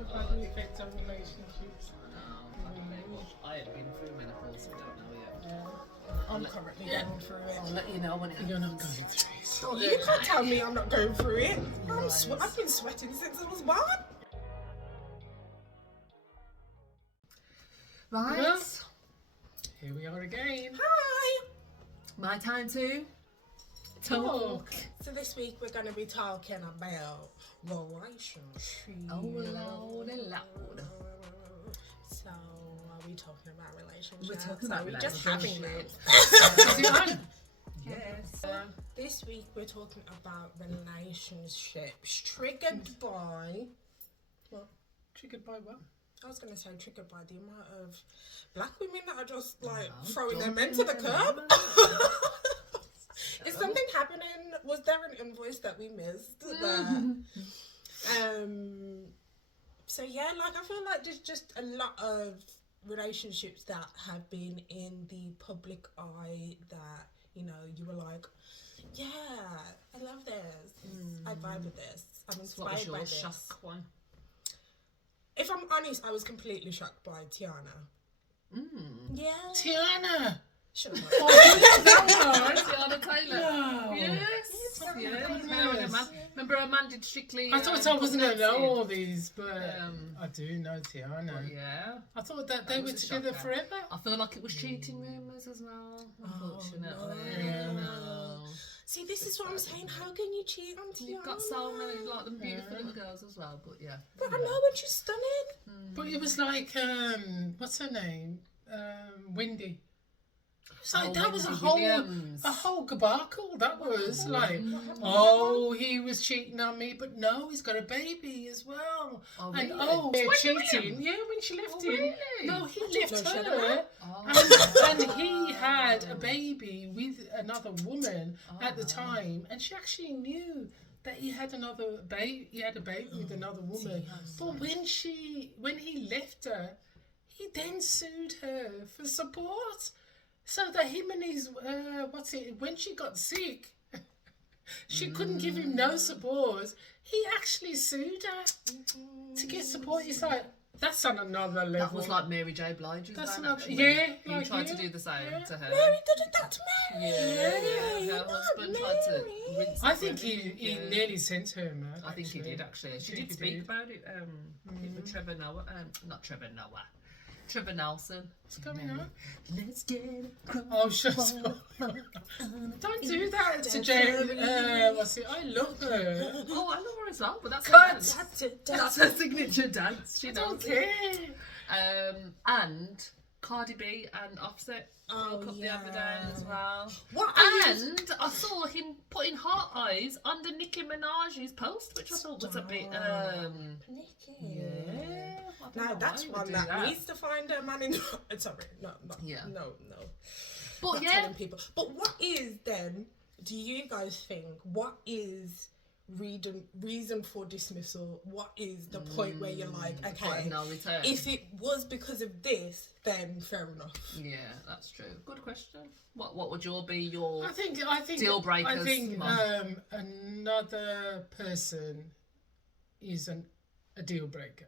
about the effects on relationships. I haven't been through menopause, so I don't know yet. Yeah. I'm currently going through it. I'll let you know when it happens. You're not going through it. Oh, you can't tell me I'm not going through it. I've been sweating since I was born. Right. Well, here we are again. Hi. My time to talk. So this week we're going to be talking about relationships. Oh, Lord. So are we talking about relationships? We're talking about Are we just having relationships. it? Yes. This week we're talking about relationships triggered by... What? Triggered by what? I was going to say triggered by the amount of black women that are just like throwing their men to the curb. Is something happening? Was there an invoice that we missed? So yeah, like I feel like there's just a lot of relationships that have been in the public eye that, you know, you were like, yeah, I love this. I vibe with this. I'm What inspired was by your this. shock one? If I'm honest, I was completely shocked by Tiana. Yeah. Tiana! Shut up. Tiana Taylor. No. Yes. Yes. Remember her man did Strictly... I thought I wasn't going to know all these, but I do know Tiana. Yeah. I thought that they were was a together shocker. forever. I feel like it was cheating rumours as well, unfortunately. no. See, this is what I'm saying. How can you cheat on Tiana? You've got so many, like, them beautiful little girls as well, but yeah. But I know when she's stunning. But it was like, what's her name? Wendy. It's like, that was Williams. a whole debacle. That was like, oh, he was cheating on me, but no, he's got a baby as well. Oh, And really? they're When cheating. Williams? Yeah, when she left Oh, him. really? No, he left know she had a her. man. And he had a baby with another woman at the time, and she actually knew that he had another baby. He had a baby with another woman. But when he left her, he then sued her for support. So that him and his when she got sick, she couldn't give him no support. He actually sued her to get support. It's like, that's on another level. That was like Mary J. Blige's That's ban, another- actually. yeah, He like, tried yeah, to do the same to her. Mary did that to Mary. Yeah. Her not husband tried to Mary. rinse I it think for he everything. nearly sent her, man. I think he did actually. She think did he speak did. about it. I think with Trevor Noah, Trevor Nelson. What's going on? Let's get it crunk. Oh, shut up. Don't do that to Jane. What's it? I love her. Oh, I love her as well, but that's her Cut. dance. That's her signature dance. She I don't knows it. care. And Cardi B and Offset broke up the other day as well. What are you... And I saw him putting heart eyes under Nicki Minaj's post, which I thought was a bit Nikki. yeah. I don't Now know that's why you one would do that needs to find a man in... Sorry, no. Yeah. No. But Not yeah, telling people. But what is then, do you guys think, what is reason for dismissal? What is the point where you're like, okay, no return. if it was because of this, then fair enough. Yeah, that's true. Good question. What would your I think deal breakers? I think Mum? another person is a deal breaker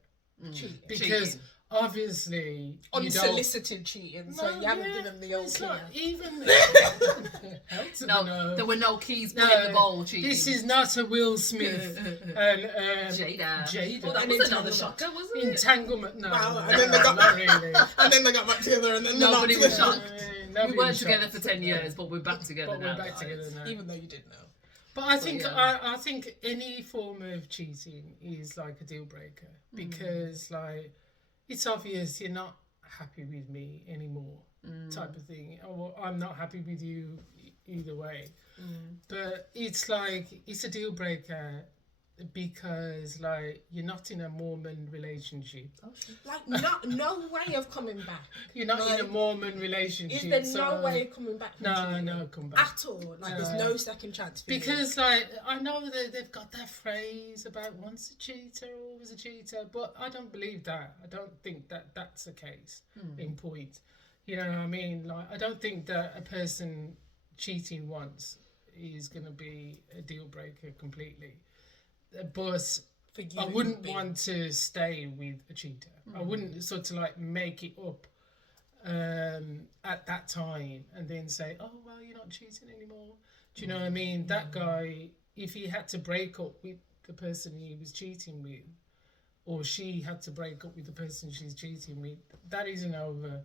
because Cheating. obviously you don't. Unsolicited cheating, so you haven't given the old It's clear. not even. No, there were no keys put No, in the bowl. Cheating. this is not a Will Smith and Jada. Jada. Well, that An was another entanglement. shocker, wasn't it? Entanglement. No, Wow, no, and then they got- not really. And then they got back together, and then they're Nobody not was together. shocked. Nobody We weren't was together shocked. for 10 years, but we're back together But now. we're back together now. Even though you did know. But I think yeah. I think any form of cheating is like a deal breaker because like it's obvious you're not happy with me anymore type of thing, or I'm not happy with you either way. But it's like it's a deal breaker because like you're not in a Mormon relationship. Like, no way of coming back. You're not in a Like, Mormon relationship. Is there so, no way of coming back? From cheating? No, come back. At all. Like, there's no second chance for you. Because, like, I know that they've got that phrase about once a cheater, always a cheater, but I don't believe that. I don't think that that's the case in point. You know what I mean? Like, I don't think that a person cheating once is going to be a deal breaker completely. But For you, I it wouldn't would be. want to stay with a cheater. I wouldn't sort of like make it up at that time and then say, oh, well, you're not cheating anymore. Do you know what I mean? That guy, if he had to break up with the person he was cheating with, or she had to break up with the person she's cheating with, that isn't over. Do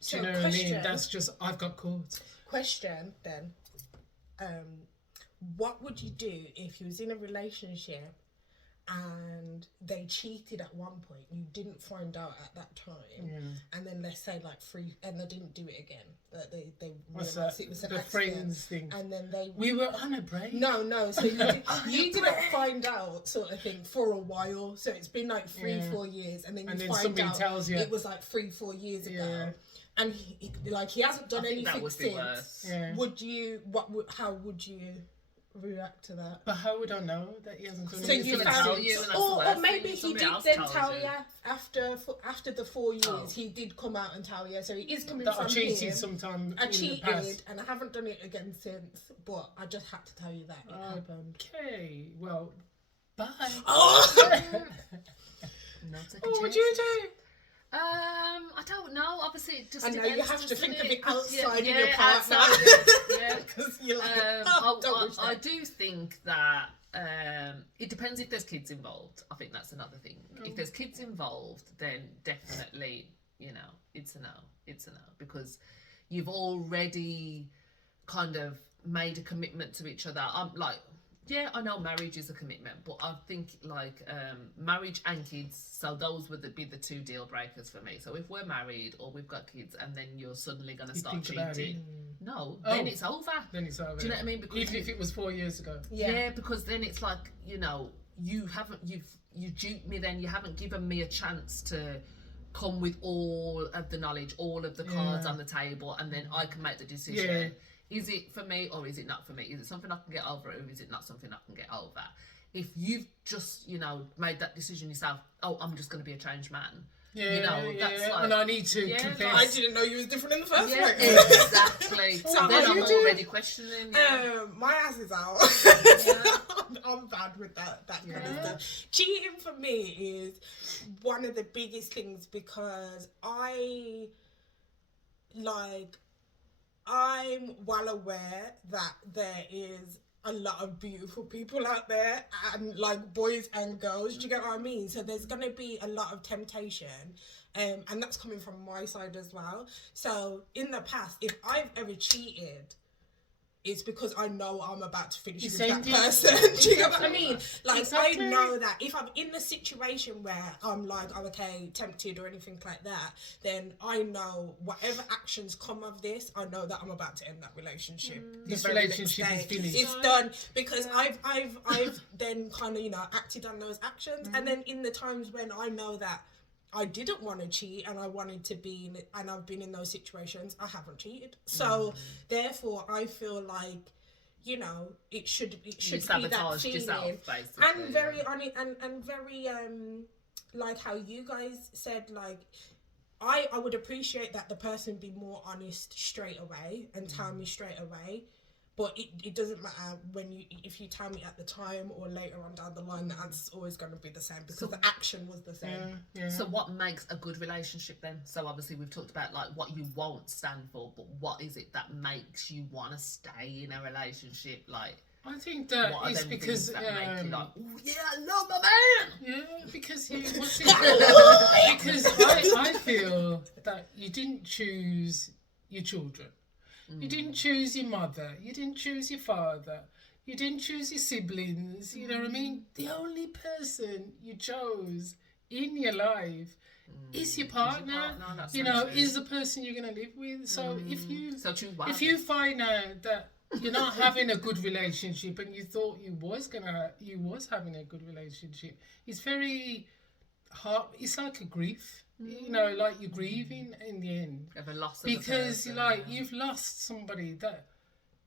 So, you know what I mean? question. That's just, I've got caught. Question then. What would you do if you was in a relationship and they cheated at one point, you didn't find out at that time, and then let's say like and they didn't do it again, that they What's realised that? it was an The accident, friends thing. and then they We were on a break. no, so you didn't find out, sort of thing, for a while. So it's been like 3-4 years, and then you find somebody out tells you it was like 3-4 years ago. Yeah. And he hasn't done I think that anything would be since. worse. Yeah. How would you react to that? But how would I know that he hasn't done So anything? you gonna found, tell you, and that's the or worst maybe thing, he somebody did else then tells tell you. you after the 4 years. Oh. He did come out and tell you. So he is coming That from I cheated him. sometime I in the cheated past. and I haven't done it again since. But I just had to tell you that it happened. Okay, well, bye. Oh, No second what would chances. you do? I don't know. Obviously, it just I know depends, you have to doesn't think of it 'Cause, outside of your partner. outside of- yeah. Because you're like, I do think that it depends if there's kids involved. I think that's another thing. If there's kids involved, then definitely, it's a no. It's a no, because you've already kind of made a commitment to each other. I'm like, yeah, I know marriage is a commitment, but I think like marriage and kids, so those would be the two deal breakers for me. So if we're married or we've got kids and then you're suddenly going to start think about cheating, no, Oh. then it's over. Then it's over. Do you know what I mean? Because even if it was 4 years ago. yeah, because then it's like, you've duped me, then you haven't given me a chance to come with all of the knowledge, all of the cards on the table, and then I can make the decision. Yeah. Is it for me or is it not for me? Is it something I can get over, or is it not something I can get over? If you've just, made that decision yourself, oh, I'm just going to be a changed man. Yeah, that's like, and I need to yeah, confess. I didn't know you was different in the first yeah, place. exactly. So then what I'm do you do? already questioning. Yeah. My ass is out. I'm bad with that kind of stuff. Cheating for me is one of the biggest things, because I'm well aware that there is a lot of beautiful people out there, and like boys and girls, do you get what I mean? So there's going to be a lot of temptation, and that's coming from my side as well. So in the past, if I've ever cheated, it's because I know I'm about to finish with that person. Do you get what I mean? Like, Exactly. I know that if I'm in the situation where I'm like, oh, okay, tempted or anything like that, then I know whatever actions come of this, I know that I'm about to end that relationship. This the very next relationship day. is finished. It's done, because I've then kind of, acted on those actions. And then in the times when I know that I didn't want to cheat and I wanted to be in it, and I've been in those situations, I haven't cheated. So therefore I feel like, it should be that sabotaged feeling. yourself, basically. And very honest, and very like how you guys said, like I would appreciate that the person be more honest straight away and tell me straight away. But it doesn't matter if you tell me at the time or later on down the line, the answer's always going to be the same, because the action was the same. Yeah. So what makes a good relationship then? So obviously we've talked about like what you won't stand for, but what is it that makes you want to stay in a relationship? Like, I think that what are it's them because things that make you like, oh yeah, I love my man. yeah, because because I feel that you didn't choose your children. You didn't choose your mother. You didn't choose your father. You didn't choose your siblings. You know what I mean? The only person you chose in your life is your partner. That's You so know, true. is the person you're going to live with. So So choose one. if you find out that you're not having a good relationship and you thought you was having a good relationship, it's very hard. It's like a grief. Like you're grieving in the end. Of a loss of Because a person, you've lost somebody that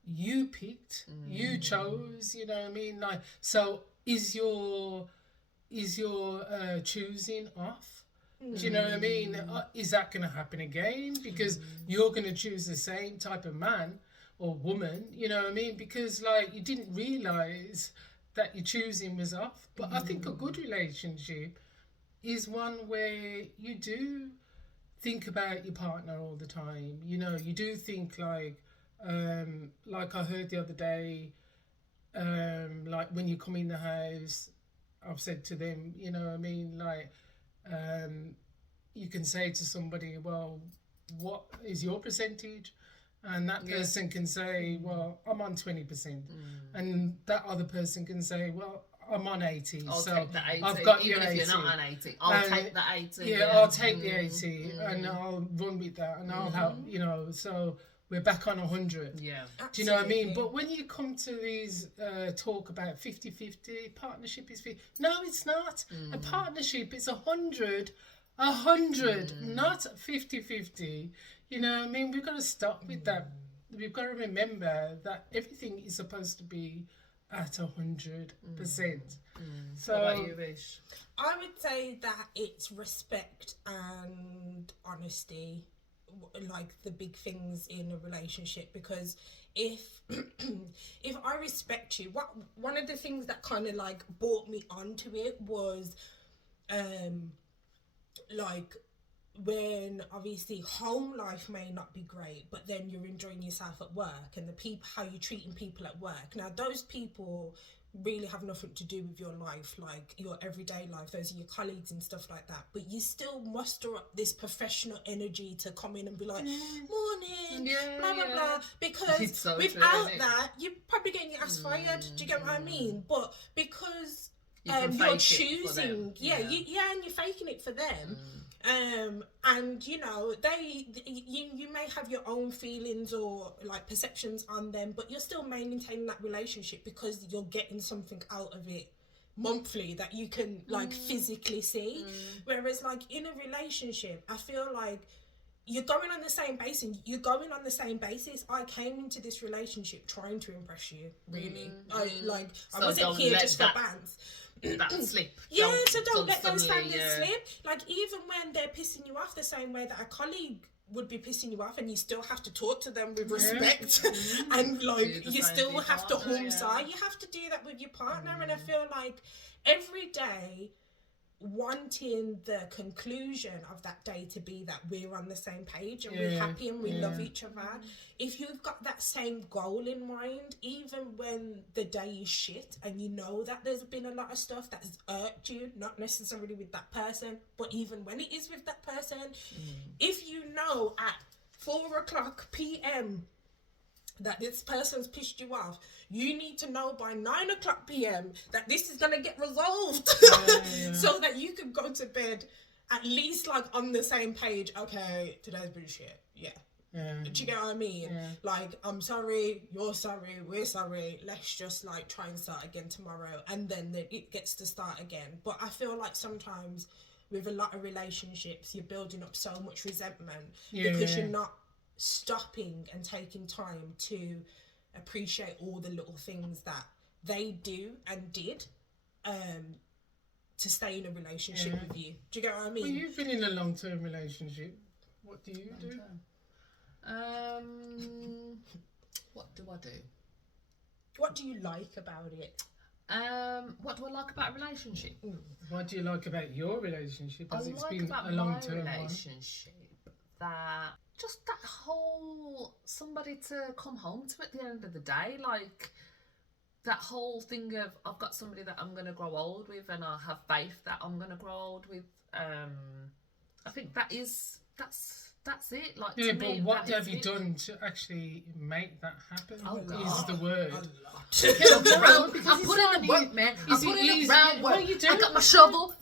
you picked, you chose, you know what I mean? Like, so is your choosing off? Do you know what I mean? Is that going to happen again? Because you're going to choose the same type of man or woman, you know what I mean? Because like you didn't realise that you're choosing was off. But I think a good relationship is one where you do think about your partner all the time. You know, you do think like I heard the other day, like when you come in the house, I've said to them, you know what I mean, like you can say to somebody, well, what is your percentage? And that person can say, well, I'm on 20%. And that other person can say, well, I'm on 80. I'll so take the 80. I've got Even your 80. if you're not on 80, I'll take the 80. Yeah, I'll take the 80 and I'll run with that and I'll help, you know, so we're back on 100. Yeah. Do you know what I mean? But when you come to these talk about 50-50, partnership is 50. No, it's not. A partnership is 100, not 50-50. You know what I mean? We've got to stop with that. We've got to remember that everything is supposed to be at 100%. So, what about you, Rish? I would say that it's respect and honesty, like the big things in a relationship. Because if if I respect you, one of the things that kind of like brought me onto it was like when obviously home life may not be great, but then you're enjoying yourself at work, and the people, how you're treating people at work. Now those people really have nothing to do with your life, like your everyday life. Those are your colleagues and stuff like that, but you still muster up this professional energy to come in and be like, morning, blah blah blah, because so without true, that you're probably getting your ass fired. Do you get what I mean? But because fake you're it for choosing, them. and you're faking it for them. And you know, you may have your own feelings or like perceptions on them, but you're still maintaining that relationship because you're getting something out of it monthly that you can like physically see. Whereas like in a relationship, I feel like you're going on the same basis. I came into this relationship trying to impress you, really. I wasn't here just for bands. That slip. So don't let those standards slip. Like even when they're pissing you off the same way that a colleague would be pissing you off, and you still have to talk to them with respect and like you still have to side. You have to do that with your partner. And I feel like every day wanting the conclusion of that day to be that we're on the same page and we're happy and we love each other. If you've got that same goal in mind, even when the day is shit and you know that there's been a lot of stuff that's irked you, not necessarily with that person, but even when it is with that person, if you know at 4:00 p.m. that this person's pissed you off, you need to know by 9:00 p.m. that this is gonna get resolved, so that you can go to bed at least like on the same page. Okay, today's been shit. Do you get what I mean? Like, I'm sorry, you're sorry, we're sorry. Let's just like try and start again tomorrow, and then it gets to start again. But I feel like sometimes with a lot of relationships, you're building up so much resentment because you're not stopping and taking time to appreciate all the little things that they do and did to stay in a relationship with you. Do you get what I mean? Well, you've been in a long-term relationship. What do you do? What do I do? What do you like about it? What do I like about a relationship? What do you like about your relationship? I As it's like been about a long-term my one. relationship that just that whole somebody to come home to at the end of the day, like that whole thing of I've got somebody that I'm going to grow old with, and I have faith that I'm going to grow old with. I think that's it. Like, Yeah, to but me, what that have is you it. done to actually make that happen? Oh, is God. the word. I put in the work, man. I Is put it in the easy? groundwork. Well, you do. I got my shovel,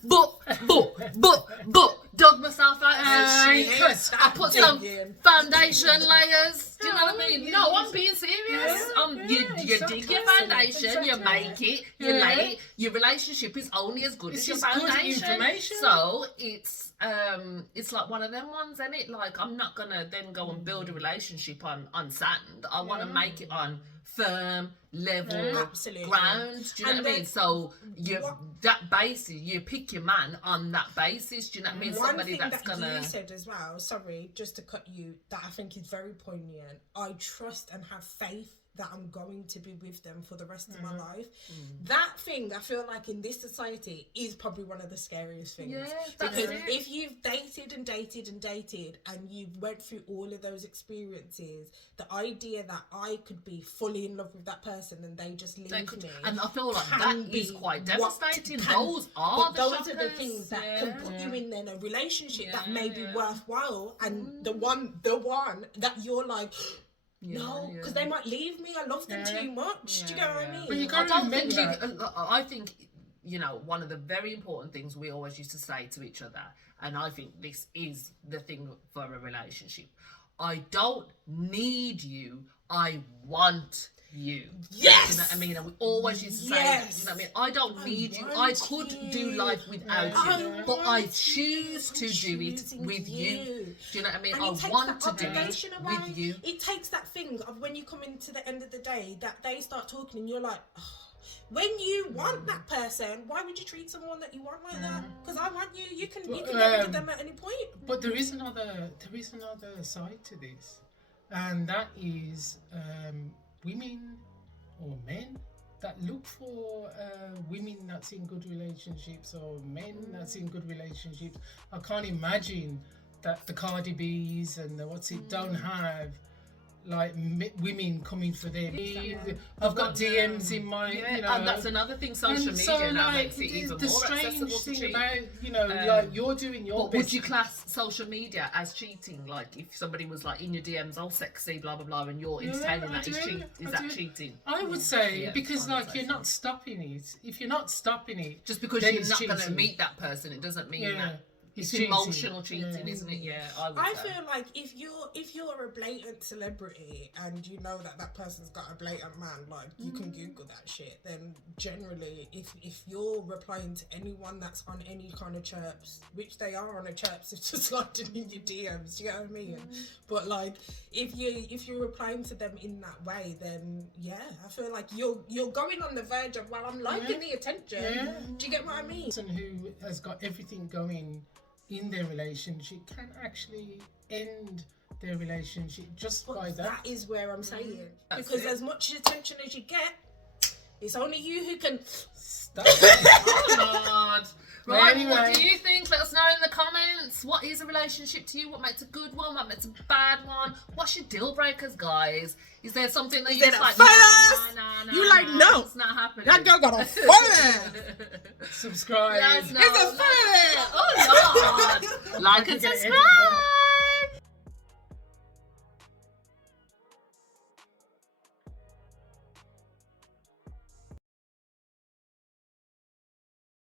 dug myself out. I put some foundation layers. Do you know what I mean? No, I'm being serious. You dig your foundation, you make it, you lay it. Your relationship is only as good as your This is good foundation. information. So it's like one of them ones, isn't it? Like, I'm not gonna then go and build a relationship on sand. I want to make it on firm, level Absolutely. ground. Do you know And what I mean? then So that basis, you pick your man on that basis. Do you know what I mean? One Somebody thing that's that gonna. you said as well, sorry, just to cut you, that I think is very poignant. I trust and have faith that I'm going to be with them for the rest of my life. That thing, I feel like in this society is probably one of the scariest things. Yeah, that's because it. if you've dated and dated and dated and you went through all of those experiences, the idea that I could be fully in love with that person and they just leave me. And I feel like that can is be quite what devastating. can- Those are but the those are the shockers. things that can put you in then a relationship that may be Yeah. worthwhile, and the one that you're like, no, because they might leave me. I love them too much. Do you get what I mean? But you I can't don't remember think that. I think, you know, one of the very important things we always used to say to each other, and I think this is the thing for a relationship: I don't need you, I want you. Yes! You know what I mean? And we always used to say that, you know what I mean? I don't need you, I want could do you. life without I you, want but I you. choose to do it Choosing with you. Do you know what I mean? And I it takes want that to do it obligation away. with you. It takes that thing of when you come into the end of the day that they start talking and you're like, oh, when you want that person, why would you treat someone that you want like that? Because I want you. You can get rid of them at any point. But there is another side to this, and that is women or men that look for women that's in good relationships or men that's in good relationships. I can't imagine that the Cardi B's and the don't have like women coming for them. I've got DMs in my, you know, and that's another thing. Social media so, now like, makes it even the more strange accessible to thing cheat. about, you know, like you're doing your But bit. would you class social media as cheating? Like if somebody was like in your DMs, all sexy, blah blah blah, and you're entertaining that, is that cheating? I would say Yeah, because I would like say you're not stopping it. If you're not stopping it, Just because then you're it's not going to cheating. meet that person, it doesn't mean Yeah. that it's cheating. emotional cheating, Yeah. isn't it? Yeah, I say. feel like if you're a blatant celebrity and you know that person's got a blatant man, like you can Google that shit, then generally if you're replying to anyone that's on any kind of chirps, which they are on a chirps, it's just sliding in your DMs, you know what I mean? But like if you're replying to them in that way, then yeah, I feel like you're going on the verge of, well, I'm liking the attention. Yeah. Do you get what I mean? Person who has got everything going in their relationship can actually end their relationship just by that. That is where I'm saying. That's Because it. as much attention as you get, it's only you who can. Stop. Oh, God. But Right, anyway. what do you think? Let us know in the comments. What is a relationship to you? What makes a good one? What makes a bad one? What's your deal breakers, guys? Is there something that you're it just a like, first? nah, You like, no. it's not happening. That girl got a fire. Subscribe. Let us know. It's a fire. Oh, Lord. Like and Don't forget to edit subscribe.